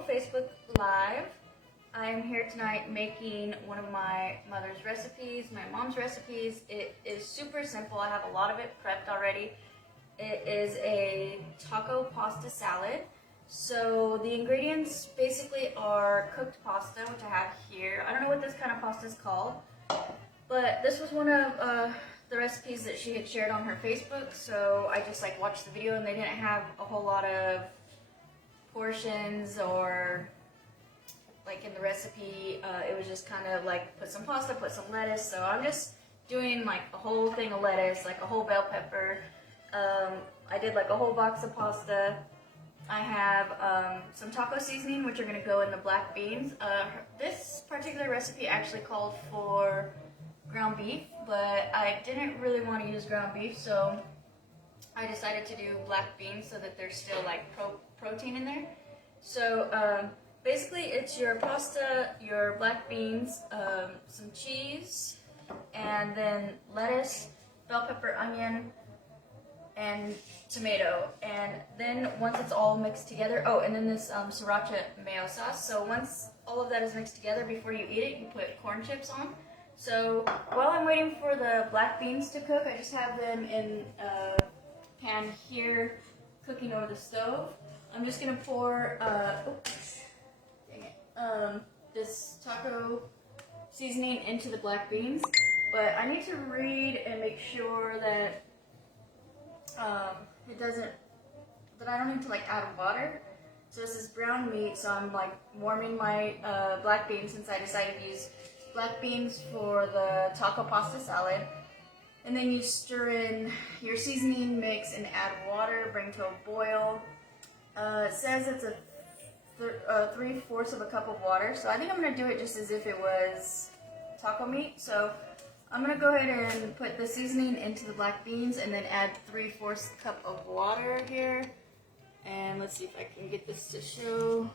Hello, Facebook Live. I'm here tonight making one of my mother's recipes, my mom's recipes. It is super simple. I have a lot of it prepped already. It is a taco pasta salad. So the ingredients basically are cooked pasta, which I have here. I don't know what this kind of pasta is called, but this was one of the recipes that she had shared on her Facebook. So I just watched the video, and they didn't have a whole lot of portions or in the recipe. It was just kind of put some pasta, put some lettuce. So I'm just doing a whole thing of lettuce, a whole bell pepper. I did a whole box of pasta. I have some taco seasoning, which are going to go in the black beans. This particular recipe actually called for ground beef, but I didn't really want to use ground beef, so I decided to do black beans so that there's still protein in there. So basically it's your pasta, your black beans, some cheese, and then lettuce, bell pepper, onion, and tomato. And then once it's all mixed together, oh, and then this sriracha mayo sauce. So once all of that is mixed together, before you eat it, you put corn chips on. So while I'm waiting for the black beans to cook, I just have them in a pan here cooking over the stove. I'm just gonna pour this taco seasoning into the black beans, but I need to read and make sure that that I don't need to add water. So this is brown meat, so I'm warming my black beans, since I decided to use black beans for the taco pasta salad. And then you stir in your seasoning mix and add water, bring to a boil. It says it's a 3/4 of a cup of water, so I think I'm going to do it just as if it was taco meat. So I'm going to go ahead and put the seasoning into the black beans and then add 3/4 cup of water here. And let's see if I can get this to show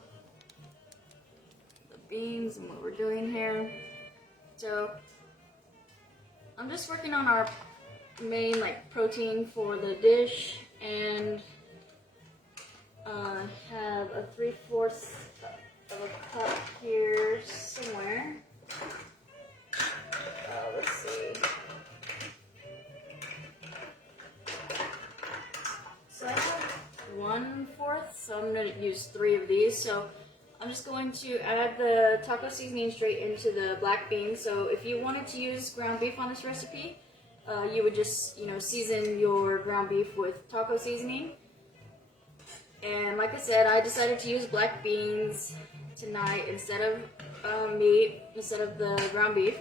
the beans and what we're doing here. So I'm just working on our main protein for the dish, and have a 3/4 of a cup here somewhere. Let's see. So I have 1/4, so I'm going to use 3 of these. So I'm just going to add the taco seasoning straight into the black beans. So if you wanted to use ground beef on this recipe, you would just, season your ground beef with taco seasoning. And like I said, I decided to use black beans tonight instead of meat, instead of the ground beef.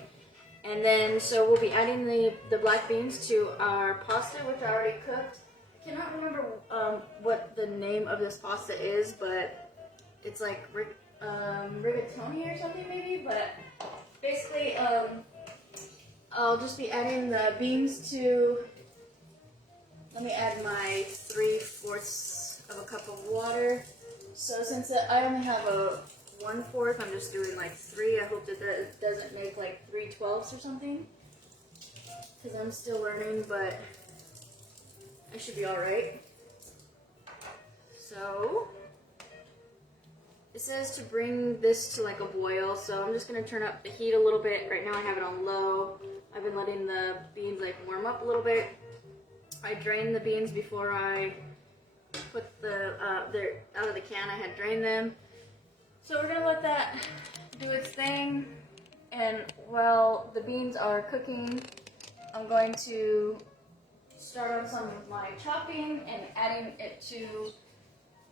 And then, so we'll be adding the black beans to our pasta, which I already cooked. I cannot remember what the name of this pasta is, but it's rigatoni or something maybe. But basically, I'll just be adding the beans to, let me add my 3/4 of a cup of water. So since I only have a 1/4, I'm just doing 3. I hope that that doesn't make 3/12 or something, because I'm still learning, but I should be alright. So it says to bring this to a boil, so I'm just going to turn up the heat a little bit. Right now I have it on low. I've been letting the beans warm up a little bit. I drained the beans before I put they're out of the can. I had drained them. So we're going to let that do its thing. And while the beans are cooking, I'm going to start on some of my chopping and adding it to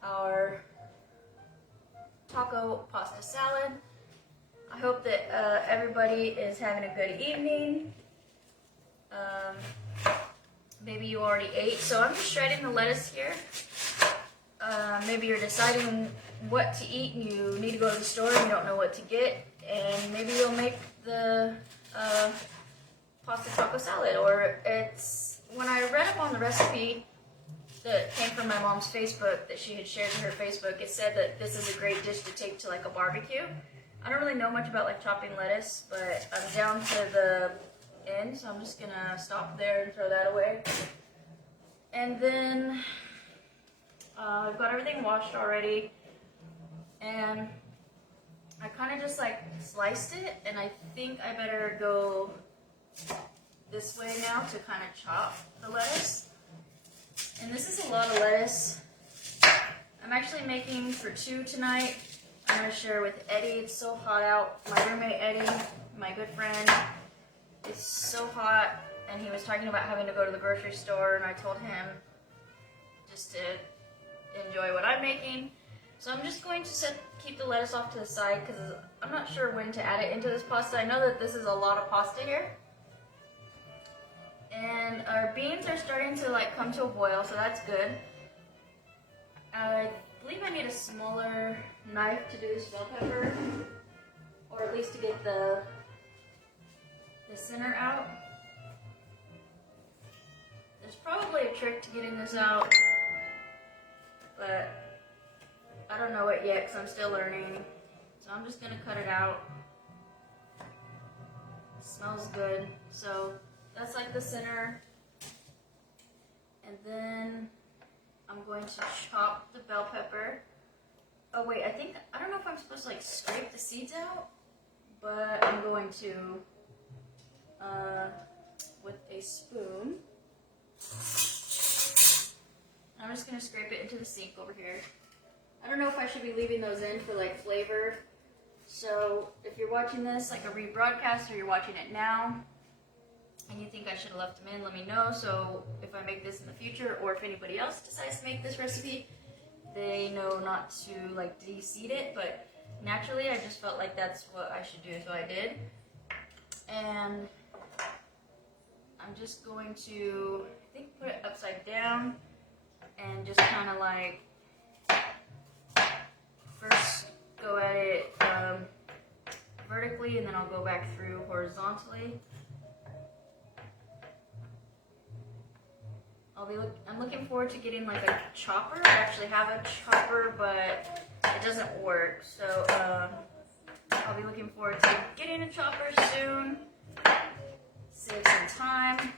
our taco pasta salad. I hope that everybody is having a good evening. Maybe you already ate. So I'm just shredding the lettuce here. Maybe you're deciding what to eat and you need to go to the store and you don't know what to get, and maybe you'll make the pasta taco salad. Or when I read up on the recipe that came from my mom's Facebook that she had shared to her Facebook, it said that this is a great dish to take to a barbecue. I don't really know much about chopping lettuce, but I'm down to the end, so I'm just gonna stop there and throw that away. And then I've got everything washed already, and I kind of just like sliced it, and I think I better go this way now to kind of chop the lettuce. And this is a lot of lettuce. I'm actually making for 2 tonight. I'm going to share with Eddie. It's so hot out. My roommate Eddie, my good friend, it's so hot, and he was talking about having to go to the grocery store, and I told him just to enjoy what I'm making. So I'm just going to keep the lettuce off to the side because I'm not sure when to add it into this pasta. I know that this is a lot of pasta here. And our beans are starting to like come to a boil, so that's good. I believe I need a smaller knife to do this bell pepper, or at least to get the center out. There's probably a trick to getting this out, but I don't know it yet because I'm still learning. So I'm just going to cut it out. It smells good. So that's like the center. And then I'm going to chop the bell pepper. Oh wait, I don't know if I'm supposed to like scrape the seeds out, but I'm going to, with a spoon. I'm just going to scrape it into the sink over here. I don't know if I should be leaving those in for like flavor. So if you're watching this like a rebroadcast or you're watching it now and you think I should have left them in, let me know. So if I make this in the future, or if anybody else decides to make this recipe, they know not to like de-seed it. But naturally I just felt like that's what I should do, so I did. And I'm just going to, I think, put it upside down and just kind of like first go at it vertically, and then I'll go back through horizontally. I'm looking forward to getting like a chopper. I actually have a chopper, but it doesn't work. So I'll be looking forward to getting a chopper soon. Save some time.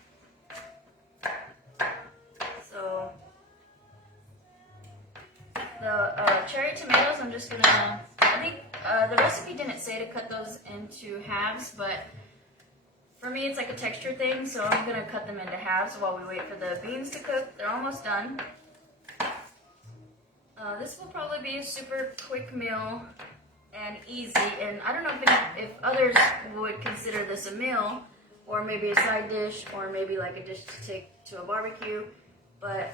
So the cherry tomatoes, I'm just gonna, I think the recipe didn't say to cut those into halves, but for me it's like a texture thing, so I'm gonna cut them into halves while we wait for the beans to cook. They're almost done. This will probably be a super quick meal and easy, and I don't know if others would consider this a meal, or maybe a side dish, or maybe like a dish to take to a barbecue, but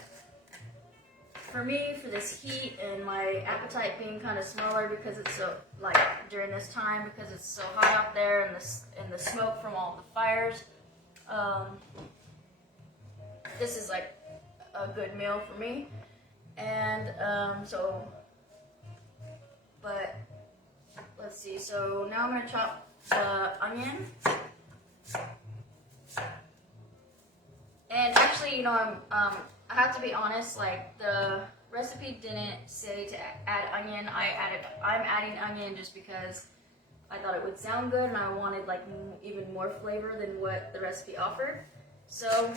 for me, for this heat and my appetite being kind of smaller because it's so, like during this time, because it's so hot out there, and the smoke from all the fires, this is like a good meal for me. And but let's see, so now I'm going to chop the onion. And actually, you know, I have to be honest, like the recipe didn't say to add onion. I'm adding onion just because I thought it would sound good, and I wanted like even more flavor than what the recipe offered. So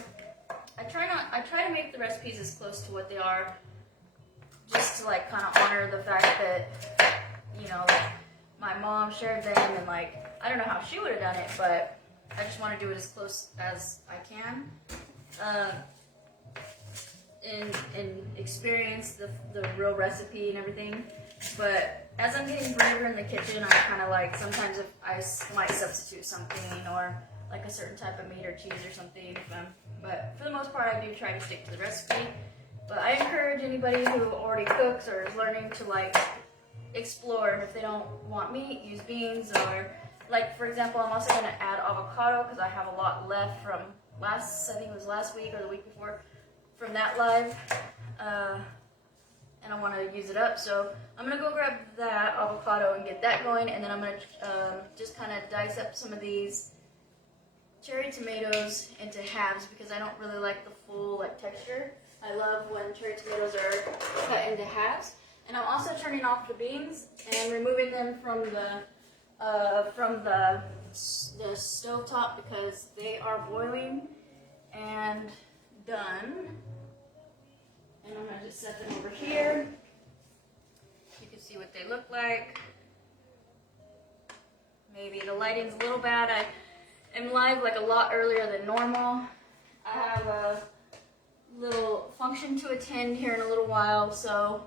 I try to make the recipes as close to what they are, just to like kind of honor the fact that, you know, like my mom shared them, and like I don't know how she would have done it, but I just want to do it as close as I can. And experience the real recipe and everything. But as I'm getting braver in the kitchen, I kind of like, sometimes if I might substitute something, or like a certain type of meat or cheese or something. But for the most part, I do try to stick to the recipe. But I encourage anybody who already cooks or is learning to like explore. And if they don't want meat, use beans, or like, for example, I'm also going to add avocado because I have a lot left from I think it was last week or the week before, from that live, and I want to use it up. So I'm going to go grab that avocado and get that going, and then I'm going to just kind of dice up some of these cherry tomatoes into halves because I don't really like the full like texture. I love when cherry tomatoes are cut into halves. And I'm also turning off the beans and removing them from the stove top because they are boiling and done. And I'm going to just set them over here. You can see what they actually look like. Maybe the lighting's a little bad. I am live like a lot earlier than normal. I have a little function to attend here in a little while, so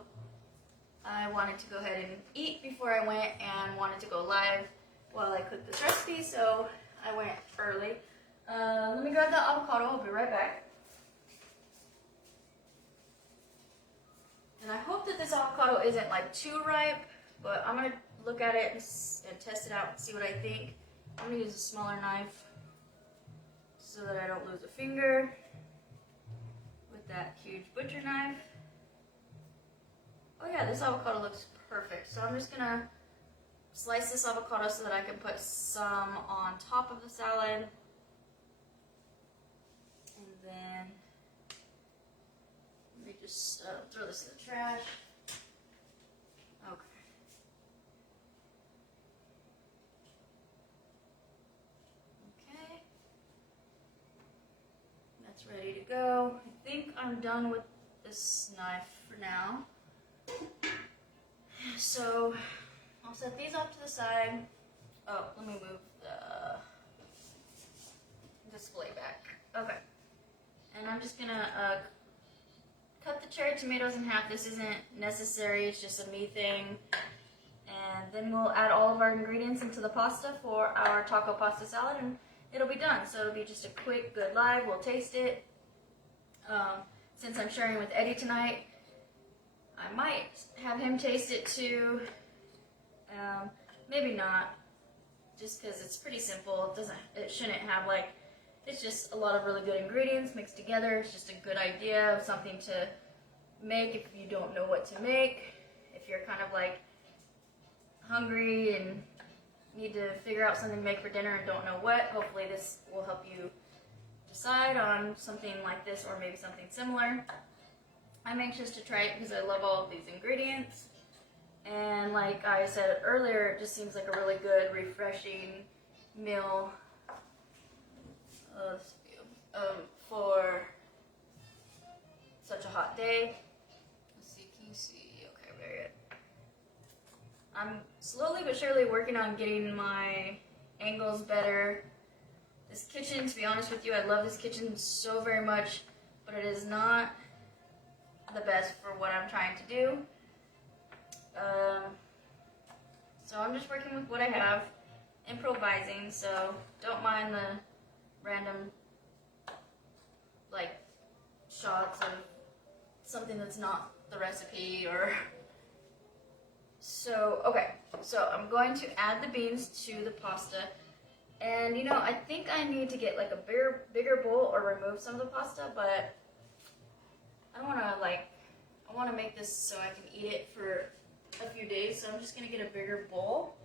I wanted to go ahead and eat before I went and wanted to go live while I cooked this recipe, so I went early. Let me grab the avocado. I'll be right back. And I hope that this avocado isn't like too ripe, but I'm gonna look at it and test it out and see what I think. I'm gonna use a smaller knife so that I don't lose a finger with that huge butcher knife. Oh yeah, this avocado looks perfect. So I'm just gonna slice this avocado so that I can put some on top of the salad. And then let me just throw this in the trash. Okay. Okay. That's ready to go. I think I'm done with this knife for now. So I'll set these off to the side. Oh, let me move the display back. Okay. And I'm just gonna cut the cherry tomatoes in half. This isn't necessary, it's just a me thing. And then we'll add all of our ingredients into the pasta for our taco pasta salad and it'll be done. So it'll be just a quick, good live. We'll taste it. Since I'm sharing with Eddie tonight, I might have him taste it too. Maybe not, just because it's pretty simple. It shouldn't have like, it's just a lot of really good ingredients mixed together. It's just a good idea of something to make if you don't know what to make. If you're kind of like hungry and need to figure out something to make for dinner and don't know what, hopefully this will help you decide on something like this or maybe something similar. I'm anxious to try it because I love all of these ingredients. And like I said earlier, it just seems like a really good, refreshing meal for such a hot day. Let's see, can you see? Okay, very good. I'm slowly but surely working on getting my angles better. This kitchen, to be honest with you, I love this kitchen so very much, but it is not the best for what I'm trying to do. So I'm just working with what I have, improvising, so don't mind the random like shots of something that's not the recipe or so. Okay, so I'm going to add the beans to the pasta, and you know, I think I need to get like a bigger bowl or remove some of the pasta, but I don't want to like, I want to make this so I can eat it for a few days, so I'm just going to get a bigger bowl.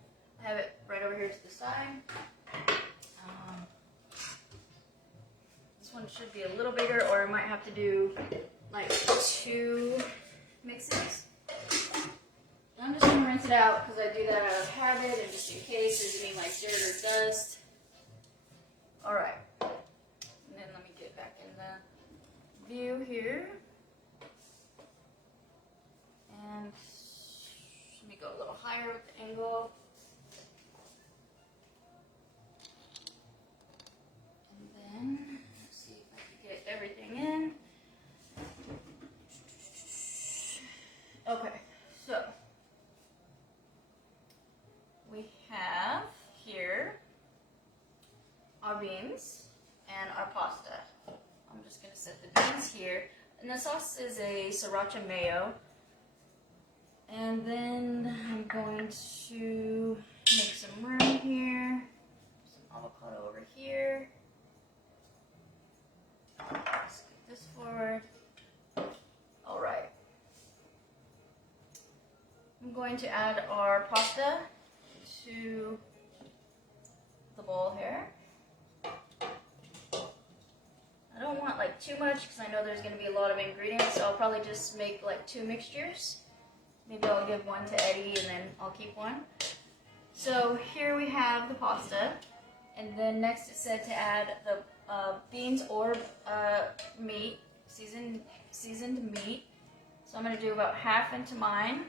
I have it right over here to the side. This one should be a little bigger, or I might have to do like 2 mixes. I'm just going to rinse it out because I do that out of habit and just in case there's any like dirt or dust. Alright, and then let me get back in the view here. And let me go a little higher with the angle. And then, let's see if I can get everything in. Okay, so we have here our beans and our pasta. I'm just going to set the beans here. And the sauce is a sriracha mayo. And then I'm going to make some room here, some avocado over here. Let's get this forward. All right. I'm going to add our pasta to the bowl here. I don't want like too much because I know there's going to be a lot of ingredients, so I'll probably just make like 2 mixtures. Maybe I'll give one to Eddie and then I'll keep one. So here we have the pasta, and then next it said to add the beans or seasoned meat. So I'm going to do about half into mine,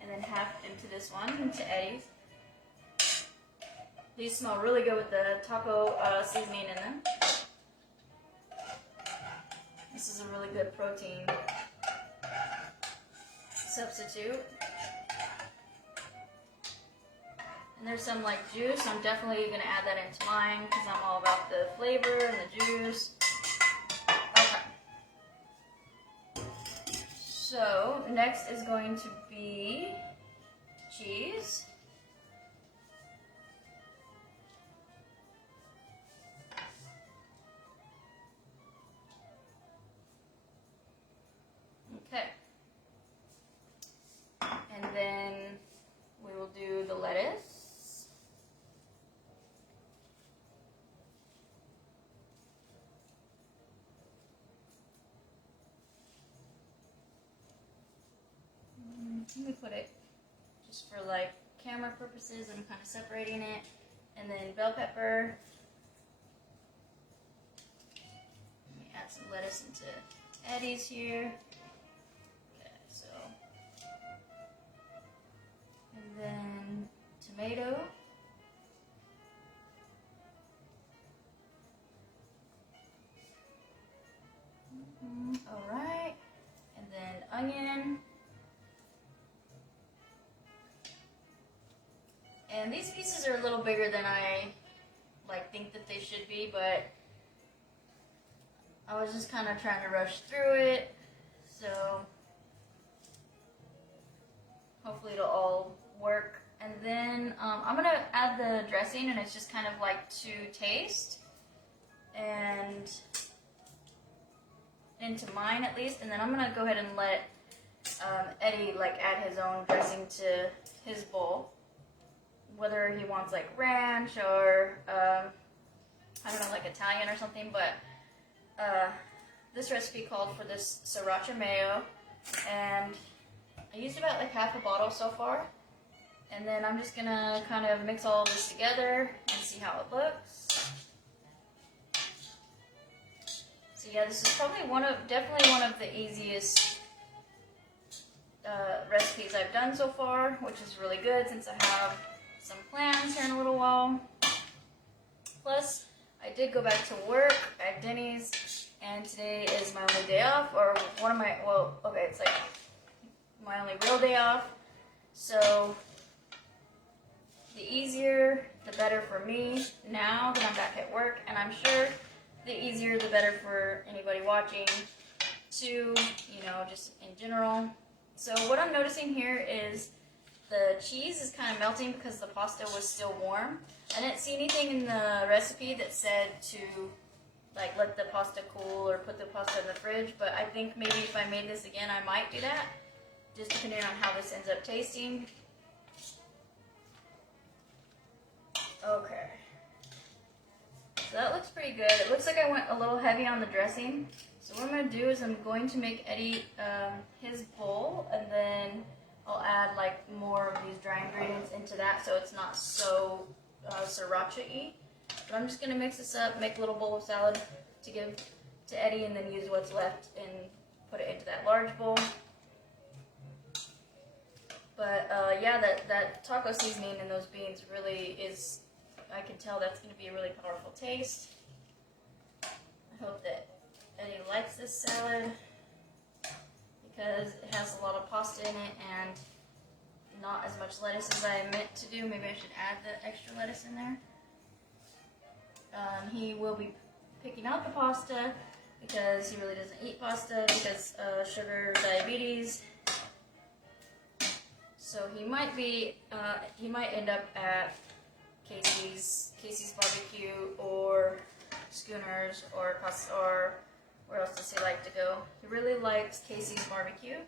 and then half into this one, into Eddie's. These smell really good with the taco seasoning in them. This is a really good protein substitute. And there's some like juice. I'm definitely going to add that into mine because I'm all about the flavor and the juice. Okay. So next is going to be cheese. Okay. And then we will do the lettuce. Let me put it just for like camera purposes. I'm kind of separating it. And then bell pepper. Let me add some lettuce into Eddie's here. Okay, so. And then tomato. All right. And then onion. And these pieces are a little bigger than I think that they should be, but I was just kind of trying to rush through it, so hopefully it'll all work. And then I'm gonna add the dressing, and it's just kind of like to taste and into mine at least. And then I'm gonna go ahead and let Eddie add his own dressing to his bowl. Whether he wants like ranch or I don't know, like Italian or something, but this recipe called for this sriracha mayo, and I used about like half a bottle so far, and then I'm just gonna kind of mix all of this together and see how it looks. So yeah, this is probably definitely one of the easiest recipes I've done so far, which is really good since I have some plans here in a little while. Plus, I did go back to work at Denny's, and today is my only day off, or one of my, well, okay, it's like my only real day off. So, the easier, the better for me now that I'm back at work, and I'm sure the easier, the better for anybody watching too, just in general. So, what I'm noticing here is the cheese is kind of melting because the pasta was still warm. I didn't see anything in the recipe that said to let the pasta cool or put the pasta in the fridge, but I think maybe if I made this again, I might do that, just depending on how this ends up tasting. Okay. So that looks pretty good. It looks like I went a little heavy on the dressing. So what I'm going to do is I'm going to make Eddie his bowl, and then I'll add more of these dry ingredients into that so it's not so sriracha-y. But I'm just going to mix this up, make a little bowl of salad to give to Eddie, and then use what's left and put it into that large bowl. But yeah, that taco seasoning and those beans really is, I can tell that's going to be a really powerful taste. I hope that Eddie likes this salad, because it has a lot of pasta in it and not as much lettuce as I meant to do. Maybe I should add the extra lettuce in there. He will be picking out the pasta because he really doesn't eat pasta because of sugar diabetes. So he might end up at Casey's Barbecue or Schooners or where else does he like to go? He really likes Casey's Barbecue.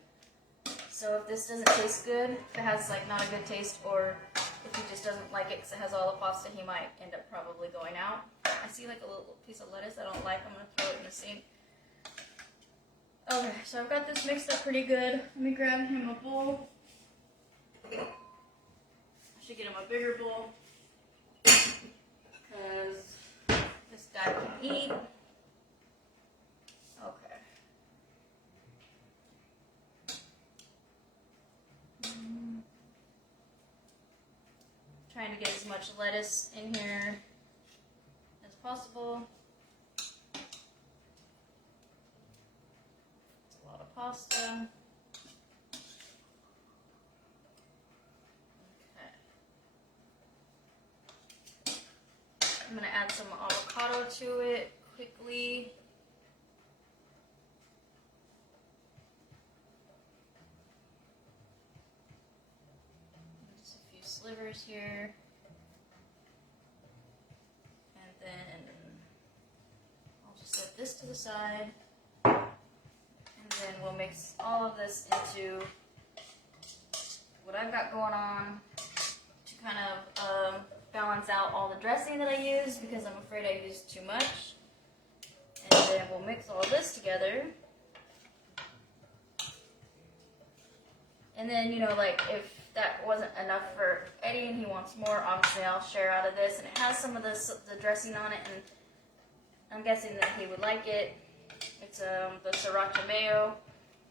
So if this doesn't taste good, if it has not a good taste, or if he just doesn't like it because it has all the pasta, he might end up probably going out. I see a little piece of lettuce I don't like. I'm going to throw it in the sink. Okay, so I've got this mixed up pretty good. Let me grab him a bowl. I should get him a bigger bowl because this guy can eat. Okay. get as much lettuce in here as possible. It's a lot of pasta. I'm going to add some avocado to it quickly. Just a few slivers here. And then I'll just set this to the side. And then we'll mix all of this into what I've got going on to kind of balance out all the dressing that I use, because I'm afraid I used too much. And then we'll mix all this together. And then, you know, like if that wasn't enough for Eddie and he wants more, obviously I'll share out of this. And it has some of the dressing on it, and I'm guessing that he would like it. It's the sriracha mayo,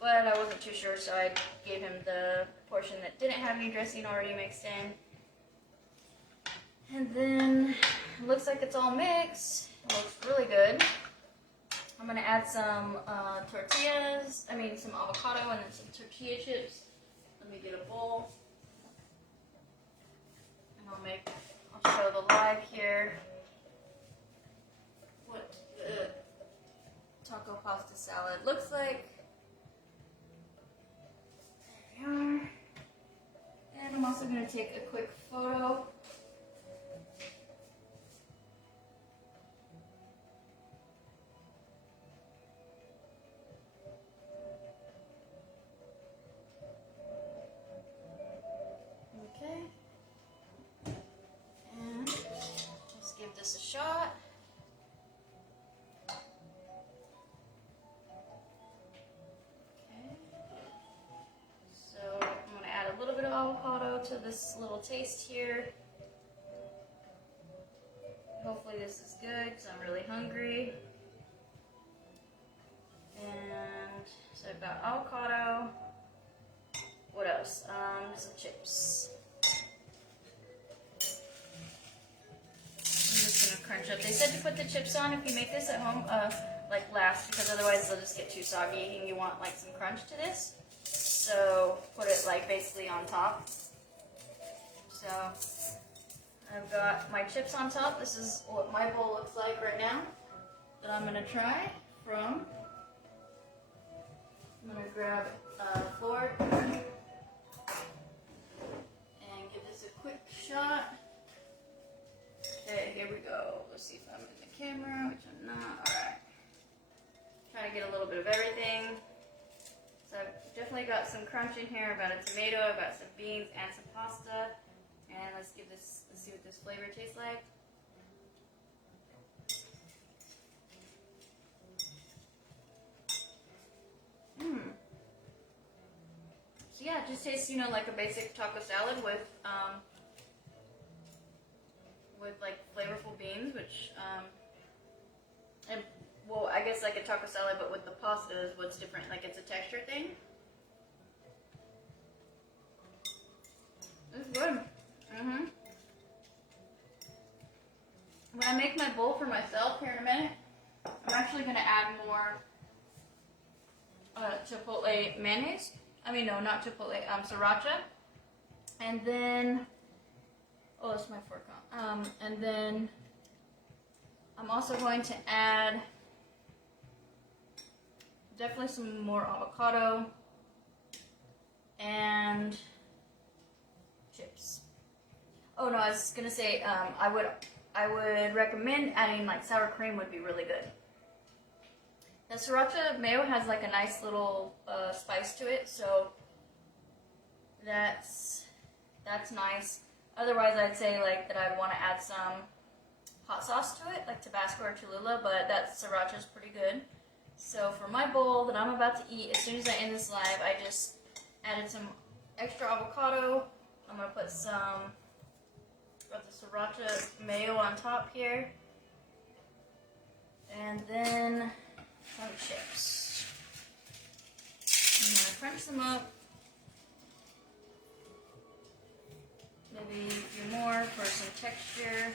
but I wasn't too sure, so I gave him the portion that didn't have any dressing already mixed in. And then it looks like it's all mixed. It looks really good. I'm gonna add some some avocado and then some tortilla chips. Let me get a bowl. And I'll show the live here what the taco pasta salad looks like. There we are. And I'm also gonna take a quick photo. This a shot. Okay. So I'm going to add a little bit of avocado to this little taste here. Hopefully this is good because I'm really hungry. And so I've got avocado. What else? Some chips. Crunch up. They said to put the chips on if you make this at home, like last, because otherwise they'll just get too soggy and you want like some crunch to this. So put it like basically on top. So I've got my chips on top. This is what my bowl looks like right now that I'm gonna try from. I'm gonna grab a fork and give this a quick shot. Okay, here we go. Let's see if I'm in the camera, which I'm not. Alright. Trying to get a little bit of everything. So I've definitely got some crunch in here. I've got a tomato, I've got some beans and some pasta. And let's see what this flavor tastes like. So yeah, it just tastes, like a basic taco salad with like flavorful beans, which I guess like a taco salad, but with the pasta is what's different. Like it's a texture thing. It's good. When I make my bowl for myself here in a minute, I'm actually gonna add more chipotle mayonnaise. I mean, no, not chipotle, sriracha. And then, oh, that's my fork on. And then I'm also going to add definitely some more avocado and chips. Oh no, I was gonna say I would recommend adding like sour cream would be really good. The sriracha mayo has like a nice little spice to it, so that's nice. Otherwise, I'd say like that I'd want to add some hot sauce to it, like Tabasco or Cholula, but that sriracha is pretty good. So for my bowl that I'm about to eat, as soon as I end this live, I just added some extra avocado. I'm gonna put some of the sriracha mayo on top here, and then some chips. I'm gonna crunch them up. Maybe a few more. more for some texture.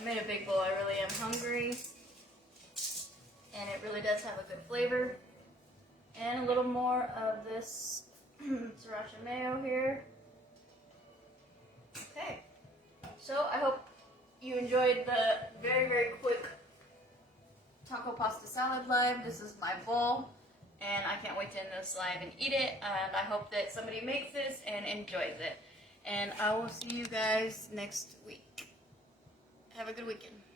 I made a big bowl. I really am hungry. And it really does have a good flavor. And a little more of this sriracha mayo here. Okay. So I hope you enjoyed the very, very quick taco pasta salad live. This is my bowl. And I can't wait to end this live and eat it. And I hope that somebody makes this and enjoys it. And I will see you guys next week. Have a good weekend.